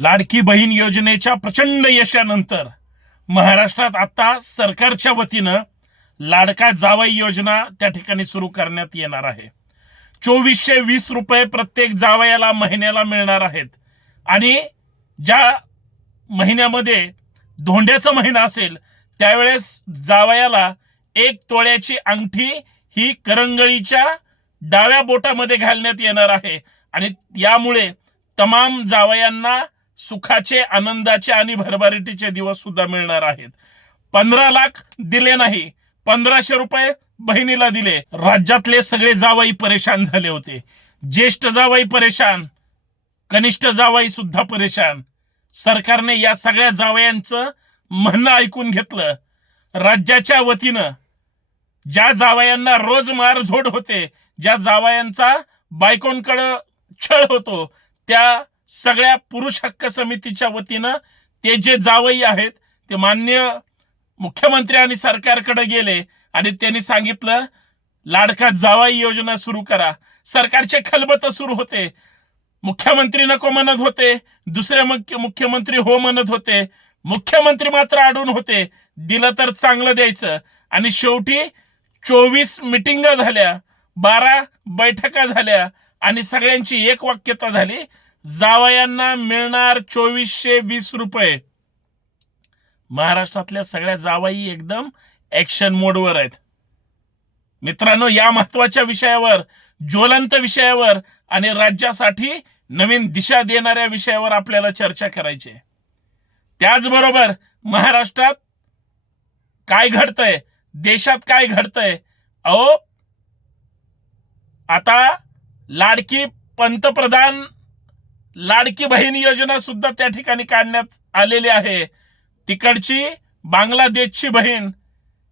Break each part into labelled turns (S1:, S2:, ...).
S1: लाडकी बहीण योजनेच्या प्रचंड यशानंतर महाराष्ट्रात आता सरकारच्या वतीनं लाडका जावई योजना त्या ठिकाणी सुरू करण्यात येणार आहे. चोवीसशे वीस रुपये प्रत्येक जावयाला महिन्याला मिळणार आहेत. आणि ज्या महिन्यामध्ये धोंड्याचा महिना असेल त्यावेळेस जावयाला एक तोळ्याची अंगठी ही करंगळीच्या डाव्या बोटामध्ये घालण्यात येणार आहे. आणि यामुळे तमाम जावयांना सुखाचे आनंदाचे आणि भरभराटीचे दिवस सुद्धा मिळणार आहेत. पंधरा लाख दिले नाही पंधराशे रुपये बहिणीला दिले. राज्यातले सगळे जावाई परेशान झाले होते. ज्येष्ठ जावाई परेशान कनिष्ठ जावाई सुद्धा परेशान. सरकारने या सगळ्या जावयांचं म्हणणं ऐकून घेतलं. राज्याच्या वतीनं ज्या जावयांना रोज मारझोड होते ज्या जावयांचा बायकोंकडं छळ होतो त्या सगळ्या पुरुष हक्क समितीच्या वतीनं ते जे जावई आहेत ते मान्य मुख्यमंत्री आणि सरकारकडे गेले आणि त्यांनी सांगितलं लाडका जावाई योजना सुरू करा. सरकारचे खलबत सुरू होते. मुख्यमंत्री नको म्हणत होते. दुसरे मुख्यमंत्री हो म्हणत होते. मुख्यमंत्री मात्र अडून होते. दिलं तर चांगलं द्यायचं. आणि शेवटी चोवीस मिटिंग झाल्या बारा बैठका झाल्या आणि सगळ्यांची एक वाक्यता झाली. जावयांना मिळणार चोवीसशे वीस रुपये. महाराष्ट्रातल्या सगळ्या जावाई एकदम ऍक्शन मोडवर आहेत. मित्रांनो या महत्त्वाच्या विषयावर ज्वलंत विषयावर आणि राज्यासाठी नवीन दिशा देणाऱ्या विषयावर आपल्याला चर्चा करायची त्याचबरोबर महाराष्ट्रात काय घडतंय? देशात काय घडतंय? अहो आता लाडकी पंतप्रधान लाडकी बहीण योजना सुद्धा त्या ठिकाणी काढण्यात आलेली आहे. तिकडची बांगलादेशची बहीण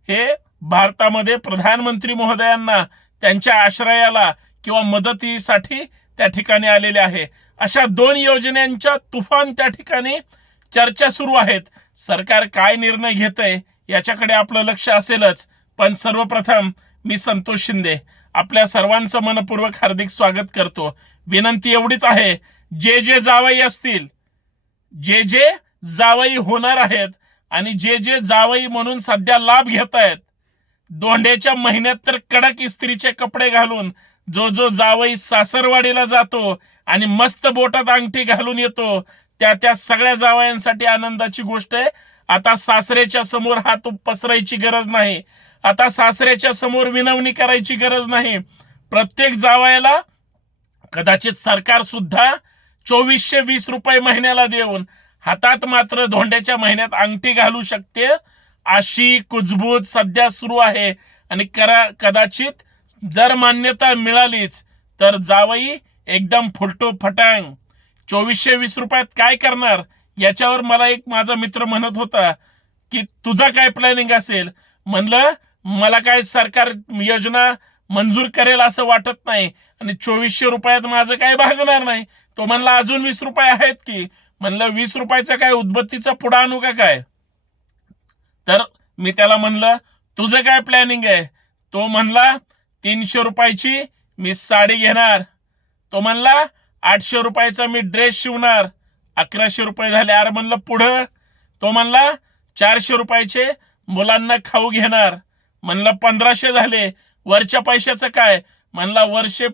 S1: हे भारतामध्ये प्रधानमंत्री महोदयांना त्यांच्या आश्रयाला किंवा मदतीसाठी त्या ठिकाणी आलेले आहे. अशा दोन योजनांच्या तुफान त्या ठिकाणी चर्चा सुरू आहेत. सरकार काय निर्णय घेतंय याच्याकडे आपलं लक्ष असेलच. पण सर्वप्रथम मी संतोष शिंदे. आपल्या सर्वांचं मनपूर्वक हार्दिक स्वागत करतो. विनंती एवढीच आहे जे जे जावई असतील जे जे जावई होणार आहेत आणि जे जे जावई म्हणून सध्या लाभ घेत आहेत दोंड्याच्या महिन्यात तर कडक इस्त्रीचे कपडे घालून जो जो जावई सासरवाडीला जातो आणि मस्त बोटात अंगठी घालून येतो त्या त्या सगळ्या जावयांसाठी आनंदाची गोष्ट आहे. आता सासऱ्याच्या समोर हात पसरायची गरज नाही. आता सासऱ्याच्या समोर विनवणी करायची गरज नाही. प्रत्येक जावयाला कदाचित सरकार सुद्धा चोवीसशे वीस रुपये महिन्याला देऊन हातात मात्र धोंड्याच्या महिन्यात अंगठी घालू शकते. अशी कुजबूज सध्या सुरू आहे. आणि करा कदाचित जर मान्यता मिळालीच तर जावई एकदम फुलटो फटांग चोवीसशे वीस रुपयात काय करणार? याच्यावर मला एक माझा मित्र म्हणत होता की तुझा काय प्लॅनिंग असेल? म्हणलं मला काय सरकार योजना मंजूर करेल असं वाटत नाही. आणि चोवीसशे रुपयात माझं काय भागणार नाही? तो म्हणला अजून वीस रुपये आहेत की. म्हणलं वीस रुपयाचा काय उदबत्तीचा पुढा आणू का काय? तर मी त्याला म्हणलं तुझं काय प्लॅनिंग आहे? तो म्हणला तीनशे रुपयाची मी साडी घेणार. तो म्हणला आठशे रुपयाचा मी ड्रेस शिवणार. अकराशे रुपये झाले अरे म्हणलं पुढं. तो म्हणला चारशे रुपयाचे मुलांना खाऊ घेणार. म्हणलं पंधराशे झाले. वरच्या पैशाचं काय? म्हणला वर्षे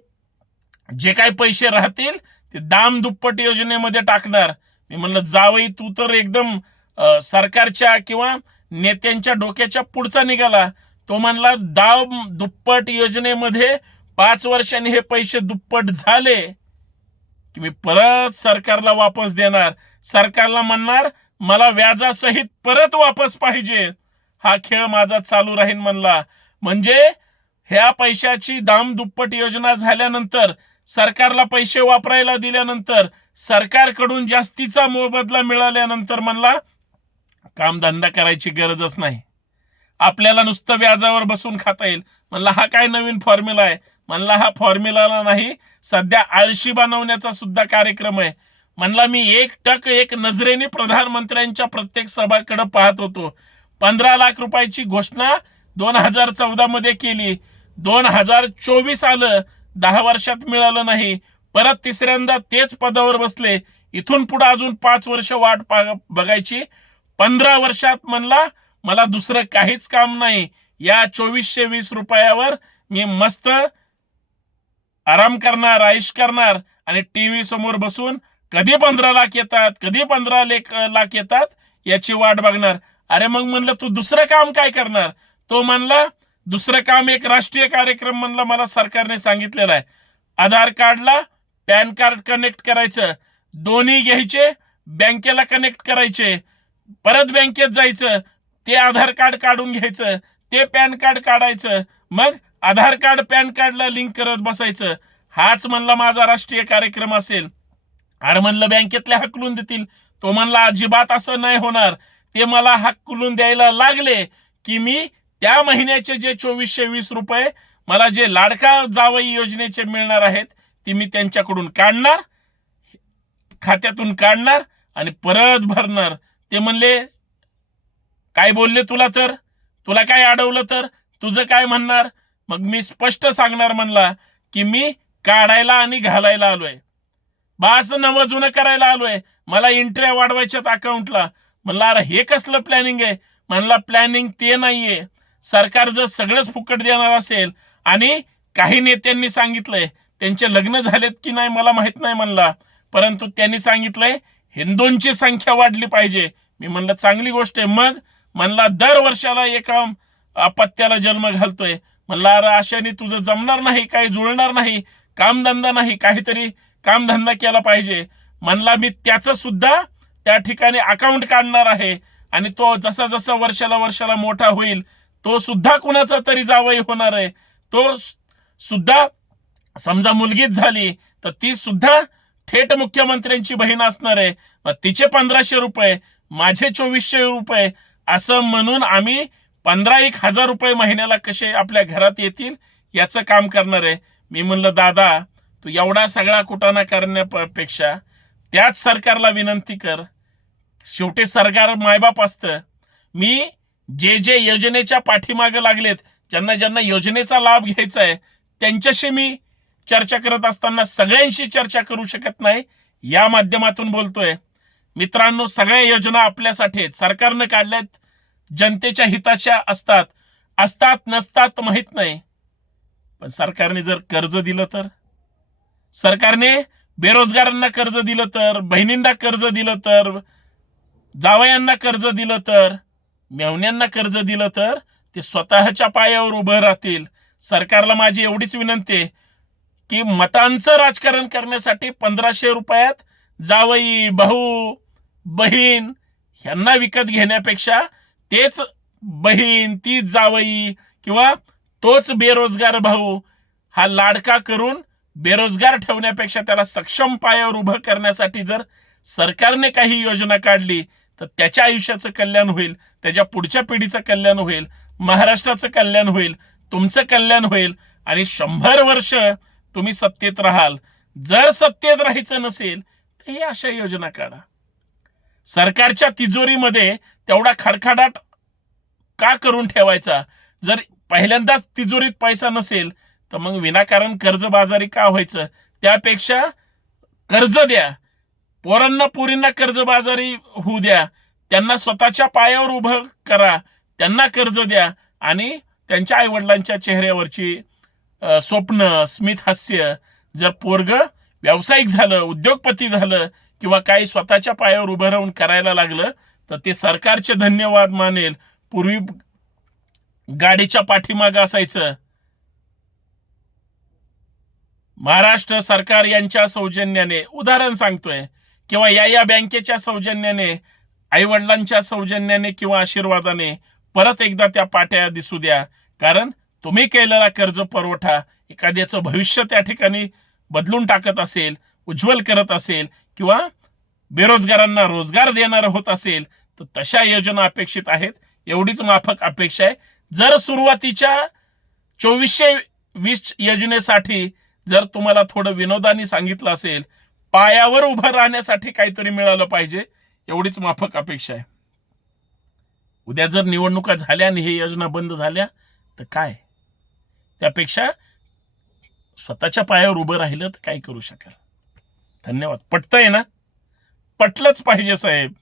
S1: जे काय पैसे राहतील ते दाम दुप्पट योजनेमध्ये टाकणार. मी म्हणलं जावई तू तर एकदम सरकारच्या किंवा नेत्यांच्या डोक्याच्या पुढचा निघाला. तो म्हणला दाम दुप्पट योजनेमध्ये पाच वर्षांनी हे पैसे दुप्पट झाले की मी परत सरकारला वापस देणार. सरकारला म्हणणार मला व्याजासहित परत वापस पाहिजे. हा खेळ माझा चालू राहील म्हणला. म्हणजे ह्या पैशाची दाम दुप्पट योजना झाल्यानंतर सरकारला पैसे वापरायला दिल्यानंतर सरकारकडून जास्तीचा मोबदला मिळाल्यानंतर म्हणला कामधंदा करायची गरजच नाही. आपल्याला नुसतं व्याजावर बसून खाता येईल. म्हणला हा काय नवीन फॉर्म्युला आहे? म्हणला हा फॉर्म्युलाला नाही सध्या आळशी बनवण्याचा सुद्धा कार्यक्रम आहे. म्हणला मी एक टक एक नजरेने प्रधानमंत्र्यांच्या प्रत्येक सभाकडे पाहत होतो. पंधरा लाख रुपयाची घोषणा दोन हजार चौदा मध्ये केली. दोन हजार चोवीस आलं दहा वर्षात मिळालं नाही. परत तिसऱ्यांदा तेच पदावर बसले. इथून पुढे अजून पाच वर्ष वाट बघायची. पंधरा वर्षात म्हणला मला दुसरं काहीच काम नाही. या चोवीसशे वीस रुपयावर मी मस्त आराम करणार आयुष करणार आणि टीव्ही समोर बसून कधी पंधरा लाख येतात कधी पंधरा लेख लाख येतात याची वाट बघणार. अरे मग म्हणलं तू दुसरं काम काय करणार? तो म्हणला दुसरं काम एक राष्ट्रीय कार्यक्रम म्हणलं मला सरकारने सांगितलेलं आहे. आधार कार्डला पॅन कार्ड कनेक्ट करायचं. दोन्ही घ्यायचे बँकेला कनेक्ट करायचे. परत बँकेत जायचं ते आधार कार्ड काढून घ्यायचं ते पॅन कार्ड काढायचं. मग आधार कार्ड पॅन कार्डला लिंक करत बसायचं. हाच म्हणला माझा राष्ट्रीय कार्यक्रम असेल. अरे म्हणलं बँकेतले हकलून देतील. तो म्हणला अजिबात असं नाही होणार. ते मला हकलून द्यायला लागले की मी त्या महिन्याचे जे चोवीसशे वीस रुपये मला जे लाडका जावई योजनेचे मिळणार आहेत ती मी त्यांच्याकडून काढणार खात्यातून काढणार आणि परत भरणार. ते म्हणले काय बोलले तुला तर? तुला काय अडवलं तर? तुझं काय म्हणणार? मग मी स्पष्ट सांगणार म्हणला की मी काढायला आणि घालायला आलोय. बास असं नवं जुनं करायला आलोय. मला इंट्र्या वाढवायच्यात अकाउंटला म्हणला अरे हे कसलं प्लॅनिंग आहे? म्हणला प्लॅनिंग ते नाहीये. सरकार जर सगळंच फुकट देणार असेल आणि काही नेत्यांनी सांगितलंय त्यांचे लग्न झालेत की नाही मला माहीत नाही म्हणला परंतु त्यांनी सांगितलंय हिंदूंची संख्या वाढली पाहिजे. मी म्हणलं चांगली गोष्ट आहे. मग म्हणला दर वर्षाला एका अपत्याला जन्म घालतोय. म्हणला अरे आशाने तुझं जमणार नाही काही जुळणार नाही कामधंदा नाही काहीतरी कामधंदा केला पाहिजे. म्हणला मी त्याचं सुद्धा त्या ठिकाणी अकाउंट काढणार आहे. आणि तो जसा जसा वर्षाला वर्षाला मोठा होईल तो सुद्धा कुणाचा तरी जावई होणार आहे. तो सुद्धा समजा मुलगीच झाली तर ती सुद्धा थेट मुख्यमंत्र्यांची बहीण असणार आहे. मग तिचे पंधराशे रुपये माझे चोवीसशे रुपये असं म्हणून आम्ही पंधरा एक हजार रुपये महिन्याला कसे आपल्या घरात येतील याचं काम करणार आहे. मी म्हणलं दादा तू एवढा सगळा कुटाणा करण्यापेक्षा त्याच सरकारला विनंती कर. शेवटी सरकार मायबाप असतं. मी जे जे योजनेच्या पाठीमागे लागलेत ज्यांना ज्यांना योजनेचा लाभ घ्यायचा आहे त्यांच्याशी मी चर्चा करत असताना सगळ्यांशी चर्चा करू शकत नाही या माध्यमातून बोलतोय. मित्रांनो सगळ्या योजना आपल्यासाठी आहेत. सरकारनं काढल्यात जनतेच्या हिताच्या असतात. असतात नसतात माहीत नाही. पण सरकारने जर कर्ज दिलं तर? सरकारने बेरोजगारांना कर्ज दिलं तर? बहिणींना कर्ज दिलं तर? जावयांना कर्ज दिलं तर? मेवण्यांना कर्ज दिलं तर ते स्वतःच्या पायावर उभं राहतील. सरकारला माझी एवढीच विनंती आहे की मतांचं राजकारण करण्यासाठी पंधराशे रुपयात जावई भाऊ बहीण ह्यांना विकत घेण्यापेक्षा तेच बहीण तीच जावई किंवा तोच बेरोजगार भाऊ हा लाडका करून बेरोजगार ठेवण्यापेक्षा त्याला सक्षम पायावर उभं करण्यासाठी जर सरकारने काही योजना काढली तर त्याच्या आयुष्याचं कल्याण होईल त्याच्या पुढच्या पिढीचं कल्याण होईल महाराष्ट्राचं कल्याण होईल तुमचं कल्याण होईल आणि शंभर वर्ष तुम्ही सत्तेत राहाल. जर सत्तेत राहायचं नसेल तर हे अशा योजना काढा. सरकारच्या तिजोरीमध्ये तेवढा खडखडाट का करून ठेवायचा? जर पहिल्यांदाच तिजोरीत पैसा नसेल तर मग विनाकारण कर्जबाजारी का व्हायचं? त्यापेक्षा कर्ज द्या. पोरांना पोरींना कर्जबाजारी होऊ द्या. त्यांना स्वतःच्या पायावर उभं करा. त्यांना कर्ज द्या. आणि त्यांच्या आईवडिलांच्या चेहऱ्यावरची स्वप्न स्मित हास्य जर पोरग व्यावसायिक झालं उद्योगपती झालं किंवा काही स्वतःच्या पायावर उभं राहून करायला लागलं तर ते सरकारचे धन्यवाद मानेल. पूर्वी गाडीच्या पाठीमागं असायचं. महाराष्ट्र सरकार यांच्या सौजन्याने उदाहरण सांगतोय. किंवा या या बँकेच्या सौजन्याने आई वडिलांच्या सौजन्याने किंवा आशीर्वादाने परत एकदा त्या पाट्या दिसू द्या. कारण तुम्ही केलेला कर्ज पुरवठा एखाद्याचं भविष्य त्या ठिकाणी बदलून टाकत असेल उज्ज्वल करत असेल किंवा बेरोजगारांना रोजगार देणार होत असेल तर तशा योजना अपेक्षित आहेत. एवढीच माफक अपेक्षा आहे. जर सुरुवातीच्या चोवीसशे वीस योजनेसाठी जर तुम्हाला थोडं विनोदानी सांगितलं असेल पायावर उभं राहण्यासाठी काहीतरी मिळालं पाहिजे एवढीच माफक अपेक्षा आहे. उद्या जर निवडणुका झाल्या आणि हे योजना बंद झाल्या तर काय? त्यापेक्षा स्वतःच्या पायावर उभं राहिलं तर काय करू शकाल? धन्यवाद. पटतंय ना? पटलंच पाहिजे साहेब.